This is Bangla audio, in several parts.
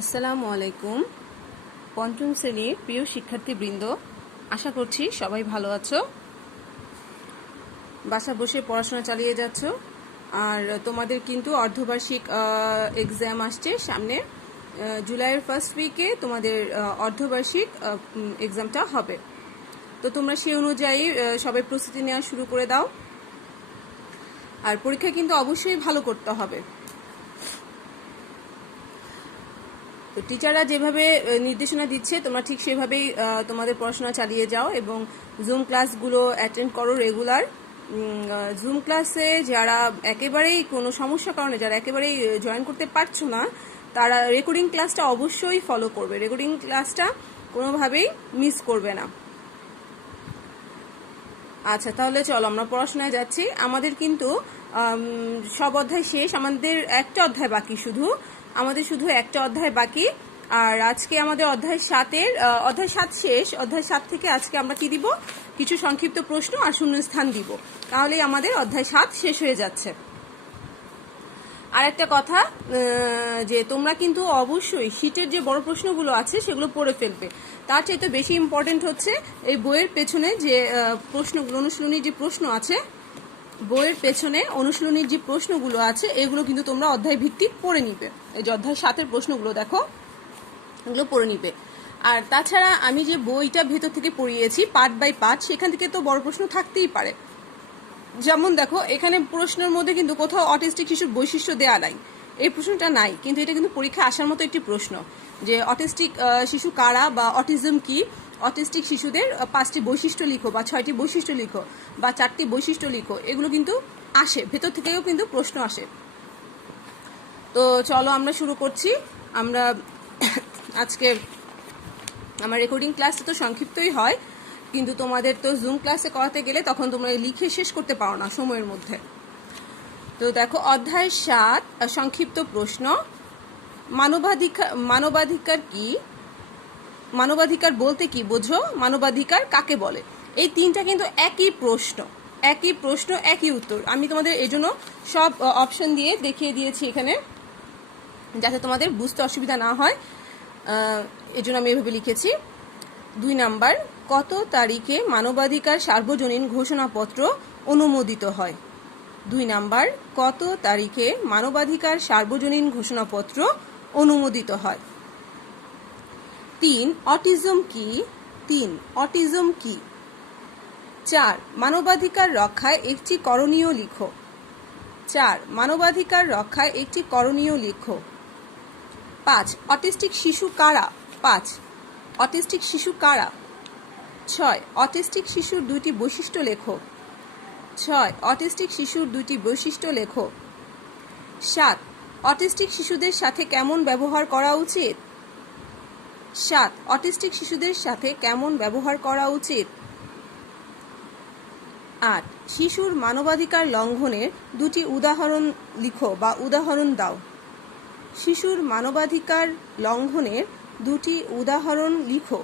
আসসালামু আলাইকুম। পঞ্চম শ্রেণীর প্রিয় শিক্ষার্থীবৃন্দ, আশা করছি সবাই ভালো আছো, বাসা বসে পড়াশোনা চালিয়ে যাচ্ছ। আর তোমাদের কিন্তু অর্ধবার্ষিক এক্সাম আসছে সামনে। জুলাইয়ের ফার্স্ট উইকে তোমাদের অর্ধবার্ষিক এক্সামটা হবে। তো তোমরা সেই অনুযায়ী সবাই প্রস্তুতি নেওয়া শুরু করে দাও। আর পরীক্ষা কিন্তু অবশ্যই ভালো করতে হবে। তো টিচাররা যেভাবে নির্দেশনা দিচ্ছে তোমরা ঠিক সেভাবেই তোমাদের পড়াশোনা চালিয়ে যাও এবং জুম ক্লাসগুলো অ্যাটেন্ড করো রেগুলার। জুম ক্লাসে যারা একেবারেই কোনো সমস্যার কারণে যারা একেবারেই জয়েন করতে পারছো না, তারা রেকর্ডিং ক্লাসটা অবশ্যই ফলো করবে। রেকর্ডিং ক্লাসটা কোনোভাবেই মিস করবে না। আচ্ছা, তাহলে চলো আমরা পড়াশোনায় যাচ্ছি। আমাদের কিন্তু সব অধ্যায় শেষ, আমাদের একটা অধ্যায় বাকি, আমাদের শুধু একটা অধ্যায় বাকি। আর আজকে আমাদের অধ্যায় 7 শেষ। অধ্যায় 7 থেকে আজকে আমরা কি দিব? কিছু সংক্ষিপ্ত প্রশ্ন আর শূন্যস্থান দিব। তাহলেই আমাদের অধ্যায় 7 শেষ হয়ে যাচ্ছে। আর একটা কথা, যে তোমরা কিন্তু অবশ্যই শীটের যে বড় প্রশ্নগুলো আছে সেগুলো পড়ে ফেলবে। তার চাইতে বেশি ইম্পর্টেন্ট হচ্ছে এই বইয়ের পেছনে যে প্রশ্নগুলো, অনুশীলনীর যে প্রশ্ন আছে, বইয়ের পেছনে অনুশীলনীর যে প্রশ্নগুলো আছে এগুলো কিন্তু তোমরা অধ্যায় ভিত্তিক পড়ে নিবে। এই যে অধ্যায় 7-এর প্রশ্নগুলো দেখো, এগুলো পড়ে নিবে। আর তাছাড়া আমি যে বইটা ভেতর থেকে পড়িয়েছি পার্ট বাই পার্ট, সেখান থেকে তো বড় প্রশ্ন থাকতেই পারে। যেমন দেখো, এখানে প্রশ্নের মধ্যে কিন্তু কোথাও অটিস্টিক শিশুর বৈশিষ্ট্য দেয়া নাই, এই প্রশ্নটা নাই, কিন্তু এটা কিন্তু পরীক্ষা আসার মতো একটি প্রশ্ন যে অটিস্টিক শিশু কারা বা অটিজম কি, অটিস্টিক শিশুদের 5টি বৈশিষ্ট্য লিখো বা 6টি বৈশিষ্ট্য লিখো বা 4টি বৈশিষ্ট্য লিখো, এগুলো কিন্তু আসে, ভেতর থেকেও কিন্তু প্রশ্ন আসে। তো চলো আমরা শুরু করছি। আমরা আজকে আমার রেকর্ডিং ক্লাসটা তো সংক্ষিপ্তই হয়, কিন্তু তোমাদের তো জুম ক্লাসে করাতে গেলে তখন তোমরা লিখে শেষ করতে পারো না সময়ের মধ্যে। তো দেখো, অধ্যায় 7 সংক্ষিপ্ত প্রশ্ন। মানবাধিকার কি? মানবাধিকার বলতে কি বোঝো? মানবাধিকার কাকে বলে? এই তিনটা কিন্তু একই প্রশ্ন, একই উত্তর। আমি তোমাদের এজন্য সব অপশন দিয়ে দেখিয়ে দিয়েছি এখানে, যাতে তোমাদের বুঝতে অসুবিধা না হয়, এজন্য আমি এভাবে লিখেছি। 2 নাম্বার, কত তারিখে মানবাধিকার সার্বজনীন ঘোষণাপত্র অনুমোদিত হয়? 2 নাম্বার, কত তারিখে মানবাধিকার সার্বজনীন ঘোষণাপত্র অনুমোদিত হয়? 3, অটিজম কি? 3, অটিজম কি? 4, মানবাধিকার রক্ষায় একটি করণীয় লিখো। 4, মানবাধিকার রক্ষায় একটি করণীয় লিখো। 5, অটিস্টিক শিশু কারা? 5, অটিস্টিক শিশু কারা? 6, অটিস্টিক শিশুর 2টি বৈশিষ্ট্য লেখো। 6, অটিস্টিক শিশুর 2টি বৈশিষ্ট্য লেখো। 7, অটিস্টিক শিশুদের সাথে কেমন ব্যবহার করা উচিত? 7, অটিস্টিক শিশুদের সাথে কেমন ব্যবহার করা উচিত? 8, শিশুর মানবাধিকার লঙ্ঘনের 2টি উদাহরণ লিখো বা উদাহরণ দাও। শিশুর মানবাধিকার লঙ্ঘনের 2টি উদাহরণ লিখো।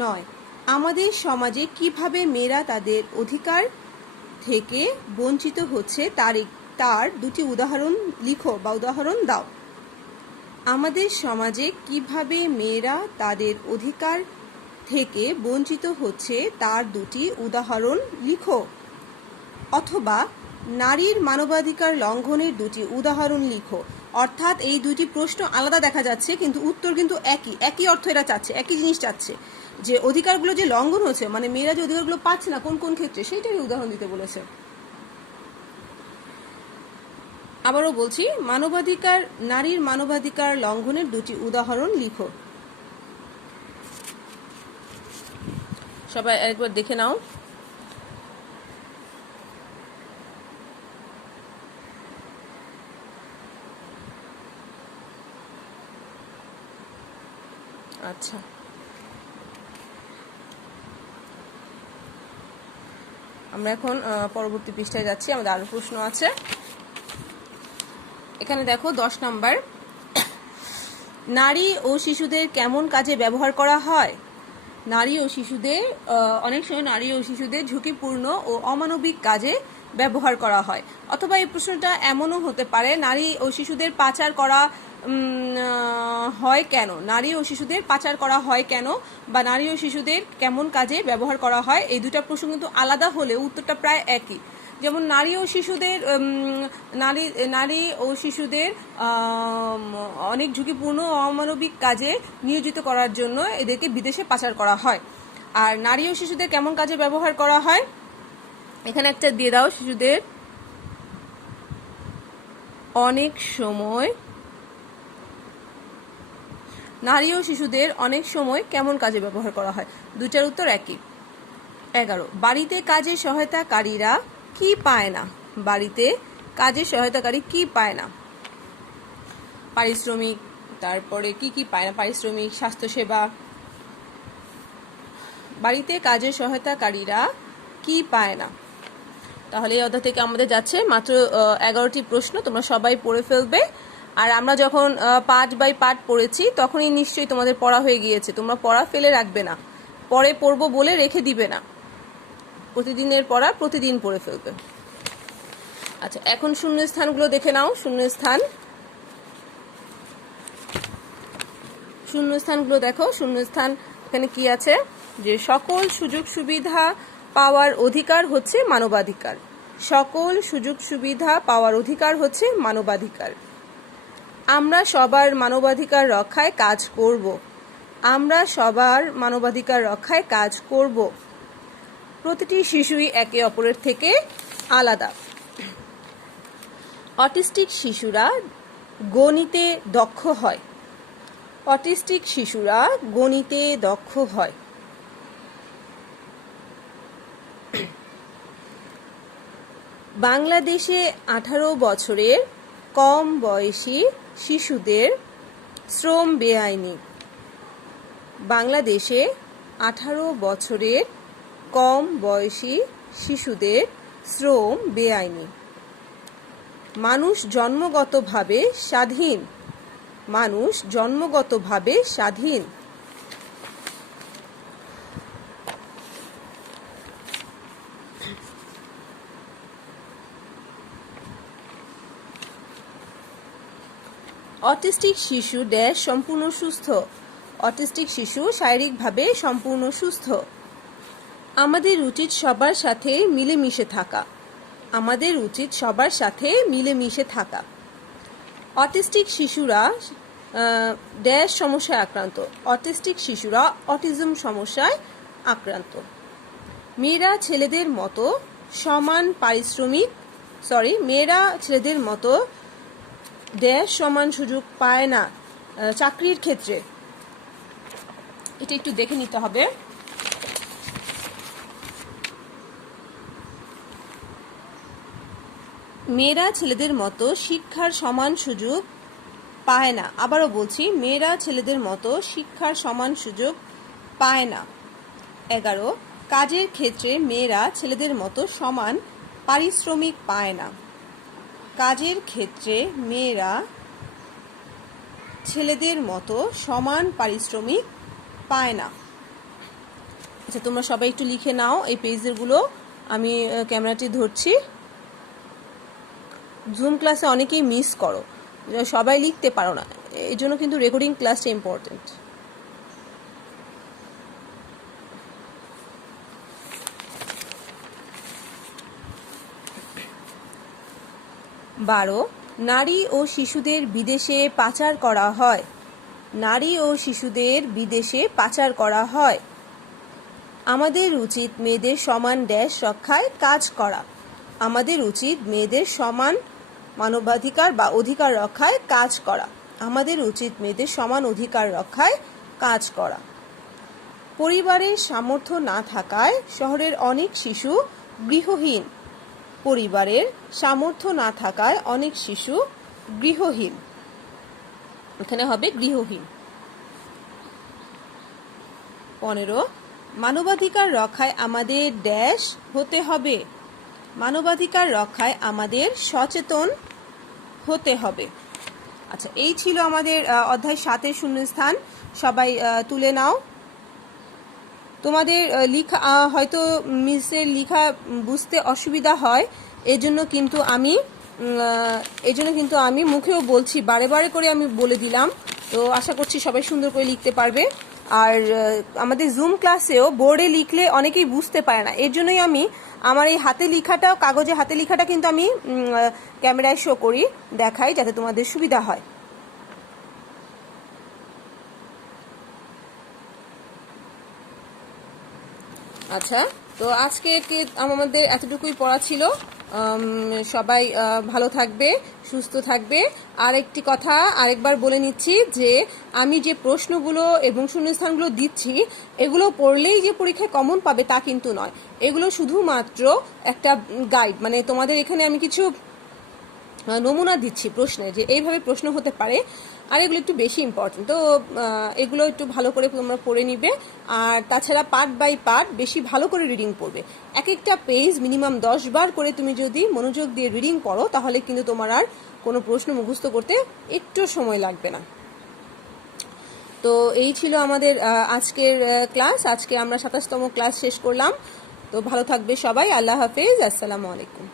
9, আমাদের সমাজে কিভাবে মেয়েরা তাদের অধিকার থেকে বঞ্চিত হচ্ছে তার 2টি উদাহরণ লিখো বা উদাহরণ দাও। আমাদের সমাজে কিভাবে মেয়েরা তাদের অধিকার থেকে বঞ্চিত হচ্ছে তার 2টি উদাহরণ লিখো। অথবা নারীর মানবাধিকার লঙ্ঘনের 2টি উদাহরণ লিখো। অর্থাৎ এই 2টি প্রশ্ন আলাদা দেখা যাচ্ছে, কিন্তু উত্তর কিন্তু একই অর্থ এরা চাচ্ছে, একই জিনিস চাচ্ছে, যে অধিকারগুলো যে লঙ্ঘন হচ্ছে, মানে মেয়েরা যে অধিকারগুলো পাচ্ছে না কোন কোন ক্ষেত্রে, সেইটারই উদাহরণ দিতে বলেছে। আবারও বলছি, নারীর মানবাধিকার লঙ্ঘনের 2টি উদাহরণ লিখো। সবাই একবার দেখে নাও। আচ্ছা, আমরা এখন পরবর্তী পৃষ্ঠায় যাচ্ছি। আমাদের আরো প্রশ্ন আছে। এখানে দেখো 10 নাম্বার, নারী ও শিশুদের কেমন কাজে ব্যবহার করা হয়? নারী ও শিশুদের অনেক সময় নারী ও শিশুদের ঝুঁকিপূর্ণ ও অমানবিক কাজে ব্যবহার করা হয়? অথবা এই প্রশ্নটা এমনও হতে পারে, নারী ও শিশুদের পাচার করা হয় কেন? নারী ও শিশুদের পাচার করা হয় কেন, বা নারী ও শিশুদের কেমন কাজে ব্যবহার করা হয়? এই দুটা প্রশ্ন কিন্তু আলাদা হলেও উত্তরটা প্রায় একই। যেমন নারী ও শিশুদের অনেক ঝুঁকিপূর্ণ ও অমানবিক কাজে নিয়োজিত করার জন্য এদেরকে বিদেশে পাচার করা হয়। আর নারী ও শিশুদের কেমন কাজে ব্যবহার করা হয়? এখানে একটা দিয়ে দাও, শিশুদের অনেক সময়, নারী ও শিশুদের অনেক সময় কেমন কাজে ব্যবহার করা হয়? দুইটার উত্তর একই। 11, বাড়িতে কাজে সহায়তাকারীরা কি পায় না? বাড়িতে কাজে সহায়তাকারী কি পায় না? পারিশ্রমিক, তারপরে কি কি পায় না? পারিশ্রমিক, স্বাস্থ্যসেবা। বাড়িতে কাজে সহায়তাকারীরা কি পায় না? তাহলে এই অধ্যায় থেকে আমাদের যাচ্ছে মাত্র 11টি প্রশ্ন, তোমরা সবাই পড়ে ফেলবে। আর আমরা যখন পার্ট বাই পার্ট পড়েছি তখনই নিশ্চয়ই তোমাদের পড়া হয়ে গিয়েছে, তোমরা পড়া ফেলে রাখবে না, পরে পড়বো বলে রেখে দিবে না, প্রতিদিনের পড়া প্রতিদিন পড়ে ফেলবে। আচ্ছা, এখন শূন্যস্থানগুলো দেখে নাও। শূন্যস্থানগুলো দেখো। শূন্যস্থান এখানে কি আছে? যে সকল সুযোগ সুবিধা পাওয়ার অধিকার হচ্ছে মানবাধিকার। সকল সুযোগ সুবিধা পাওয়ার অধিকার হচ্ছে মানবাধিকার। আমরা সবার মানবাধিকার রক্ষায় কাজ করব। আমরা সবার মানবাধিকার রক্ষায় কাজ করব। প্রতিটি শিশুই একে অপরের থেকে আলাদা। অটিস্টিক শিশুরা গণিতে দক্ষ হয়। অটিস্টিক শিশুরা গণিতে দক্ষ হয়। বাংলাদেশে 18 বছরের কম বয়সী শিশুদের শ্রম বেআইনি। বাংলাদেশে 18 বছরের কম বয়সী শিশুদের শ্রম বেআইনি। মানুষ জন্মগতভাবে স্বাধীন। মানুষ জন্মগতভাবে স্বাধীন। অটিস্টিক শিশু ড্যাশ সম্পূর্ণ সুস্থ। অটিস্টিক শিশু শারীরিকভাবে সম্পূর্ণ সুস্থ। আমাদের উচিত সবার সাথে মিলেমিশে থাকা। আমাদের উচিত সবার সাথে মিলেমিশে থাকা। অটিস্টিক শিশুরা ড্যাশ সমস্যায় আক্রান্ত। অটিস্টিক শিশুরা অটিজম সমস্যায় আক্রান্ত। মেয়েরা ছেলেদের মতো সমান পারিশ্রমিক, মেয়েরা ছেলেদের মতো ড্যাশ সমান সুযোগ পায় না চাকরির ক্ষেত্রে। এটা একটু দেখে নিতে হবে। মেয়েরা ছেলেদের মতো শিক্ষার সমান সুযোগ পায় না। আবারও বলছি, মেয়েরা ছেলেদের মতো শিক্ষার সমান সুযোগ পায় না। 11, কাজের ক্ষেত্রে মেয়েরা ছেলেদের মতো সমান পারিশ্রমিক পায় না। কাজের ক্ষেত্রে মেয়েরা ছেলেদের মতো সমান পারিশ্রমিক পায় না। আচ্ছা, তোমরা সবাই একটু লিখে নাও এই পেজগুলো। আমি ক্যামেরাটি ধরছি। জুম ক্লাসে অনেকেই মিস করো, সবাই লিখতে পারো না, এই জন্য কিন্তু রেকর্ডিং ক্লাসটা ইম্পর্টেন্ট। বারো, নারী ও শিশুদের বিদেশে পাচার করা হয়। নারী ও শিশুদের বিদেশে পাচার করা হয়। আমাদের উচিত মেয়েদের সমান ড্যাশ রক্ষায় কাজ করা। আমাদের উচিত মেয়েদের সমান মানবাধিকার বা অধিকার রক্ষায় কাজ করা। আমাদের উচিত মেয়েদের সমান অধিকার রক্ষায় কাজ করা। পরিবারের সামর্থ্য না থাকায় শহরের অনেক শিশু গৃহহীন। পরিবারের সামর্থ্য না থাকায় অনেক শিশু গৃহহীন। এখানে হবে গৃহহীন। 15, মানবাধিকার রক্ষায় আমাদের ড্যাশ হতে হবে। মানবাধিকার রক্ষায় আমাদের সচেতন হতে হবে। আচ্ছা, এই ছিল আমাদের অধ্যায় 7-এর শূন্যস্থান। সবাই তুলে নাও। তোমাদের লিখা হয়তো মিসের লিখা বুঝতে অসুবিধা হয়, এই জন্য কিন্তু আমি মুখেও বলছি, বারে বারে করে আমি বলে দিলাম। তো আশা করছি সবাই সুন্দর করে লিখতে পারবে। আর আমাদের জুম ক্লাসেও বোর্ডে লিখলে অনেকেই বুঝতে পারে না, এর জন্যই আমি আমার এই হাতে লেখাটা, কাগজে হাতে লেখাটা কিন্তু আমি ক্যামেরায় শো করি, দেখাই, যাতে তোমাদের সুবিধা হয়। আচ্ছা, তো আজকে আমাদের এতটুকুই পড়া ছিল। সবাই ভালো থাকবে, সুস্থ থাকবে। আর একটি কথা আরেকবার বলে নিচ্ছি যে আমি যে প্রশ্নগুলো এবং শূন্যস্থানগুলো দিচ্ছি, এগুলো পড়লেই যে পরীক্ষায় কমন পাবে তা কিন্তু নয়। এগুলো শুধুমাত্র একটা গাইড, মানে তোমাদের এখানে আমি কিছু নমুনা দিচ্ছি প্রশ্নে, যে এইভাবে প্রশ্ন হতে পারে। আর এগুলো একটু বেশি ইম্পর্টেন্ট, তো এগুলো একটু ভালো করে তোমরা পড়ে নিবে। আর তাছাড়া পার্ট বাই পার্ট বেশি ভালো করে রিডিং পড়বে। এক একটা পেজ মিনিমাম 10 বার করে তুমি যদি মনোযোগ দিয়ে রিডিং পড়ো, তাহলে কিন্তু তোমার আর কোনো প্রশ্ন মুখস্থ করতে একটু সময় লাগবে না। তো এই ছিল আমাদের আজকের ক্লাস। আজকে আমরা 27তম ক্লাস শেষ করলাম। তো ভালো থাকবে সবাই। আল্লাহ হাফেজ, আসসালামু আলাইকুম।